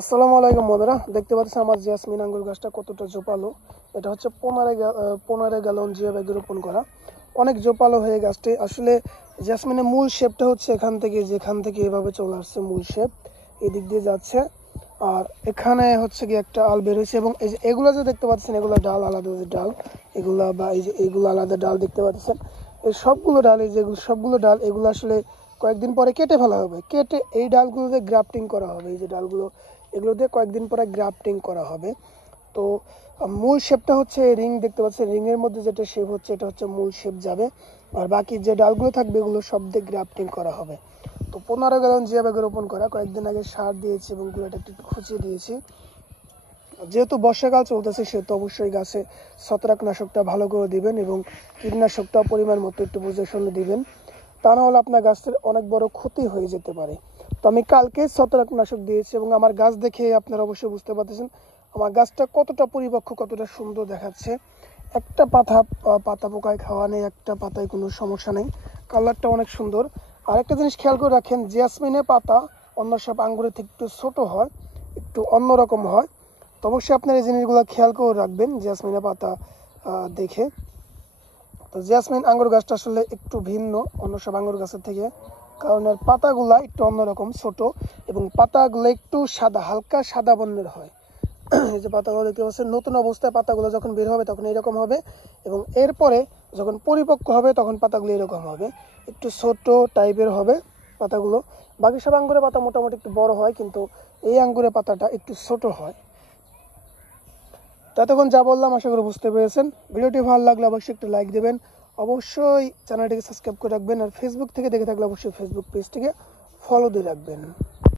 আসসালামু আলাইকুম বন্ধুরা, দেখতে পাচ্ছেন আমার জেসমিন আঙ্গুর গাছটা কতটা জোপালো। এটা হচ্ছে 15 গ্যালন জিও ব্যাগে রোপণ করা। অনেক জোপালো হয়ে গাছটি। আসলে জেসমিনের মূল শেপটা হচ্ছে যেখান থেকে এভাবে চলে আসছে মূল শেপ, এদিক দিয়ে যাচ্ছে। আর এখানে হচ্ছে কি একটা আল বের হয়েছে, এবং এই যে এগুলো যে দেখতে পাচ্ছেন, এগুলো ডাল আলাদা, যে ডাল এগুলা বা এই যে এগুলো আলাদা ডাল দেখতে পাচ্ছেন। এই সবগুলো ডাল, এই যেগুলো সবগুলো ডাল, এগুলো আসলে কয়েকদিন পরে কেটে ফেলা হবে। কেটে এই ডালগুলোতে গ্রাফটিং করা হবে। এই যে ডালগুলো, এগুলো দিয়ে কয়েকদিন পরে গ্রাফটিং করা হবে। তো মূল শেপটা হচ্ছে রিং দেখতে পাচ্ছেন, রিংয়ের মধ্যে যেটা শেপ হচ্ছে এটা হচ্ছে মূল শেপ যাবে। আর বাকি যে ডালগুলো থাকবে এগুলো সব দিয়ে গ্রাফটিং করা হবে। তো 15 গ্যালন জিয়া ব্যাগে রোপণ করা। কয়েকদিন আগে সার দিয়েছি এবং গুঁড়াটা একটু খুঁচিয়ে দিয়েছি। যেহেতু বর্ষাকাল চলতেছে সেহেতু অবশ্যই গাছে ছত্রাকনাশকটা ভালো করে দিবেন এবং কীটনাশকটা পরিমাণ মতো একটু বুঝে শুনে দিবেন। তা না হলে আপনার গাছের অনেক বড় ক্ষতি হয়ে যেতে পারে। তো আমি কালকে ছত্রাকনাশক দিয়েছি এবং আমার গাছ দেখে আপনারা অবশ্যই বুঝতে পারতেছেন আমার গাছটা কতটা পরিপক্ক, কতটা সুন্দর দেখাচ্ছে। একটা পাতা পোকায় খাওয়া নেই, একটা পাতায় কোনো সমস্যা নেই, কালারটা অনেক সুন্দর। আর একটা জিনিস খেয়াল করে রাখেন, জেসমিনের পাতা অন্য সব আঙ্গুরের থেকে একটু ছোটো হয়, একটু অন্যরকম হয়। তো অবশ্যই আপনার এই জিনিসগুলো খেয়াল করে রাখবেন জেসমিনের পাতা দেখে। তো জেসমিন আঙ্গুর গাছটা আসলে একটু ভিন্ন অন্য সব আঙ্গুর গাছের থেকে, কারণ এর পাতাগুলা একটু অন্যরকম ছোট, এবং পাতাগুলো একটু সাদা, হালকা সাদা বর্ণের হয়। এই যে পাতাগুলো দেখতে পাচ্ছেন, নতুন অবস্থায় পাতাগুলো যখন বের হবে তখন এরকম হবে, এবং এরপরে যখন পরিপক্ক হবে তখন পাতাগুলো এরকম হবে, একটু ছোট টাইপের হবে পাতাগুলো। বাকি সব আঙ্গুরের পাতা মোটামুটি একটু বড় হয়, কিন্তু এই আঙ্গুরের পাতাটা একটু ছোট হয়। ততক্ষণ যা বললাম আশা করি বুঝতে পেরেছেন। ভিডিওটি ভালো লাগলে অবশ্যই একটু লাইক দেবেন, অবশ্যই চ্যানেলটিকে সাবস্ক্রাইব করে রাখবেন, আর ফেসবুক থেকে দেখে থাকলে অবশ্যই ফেসবুক পেজটিকে ফলো দিয়ে রাখবেন।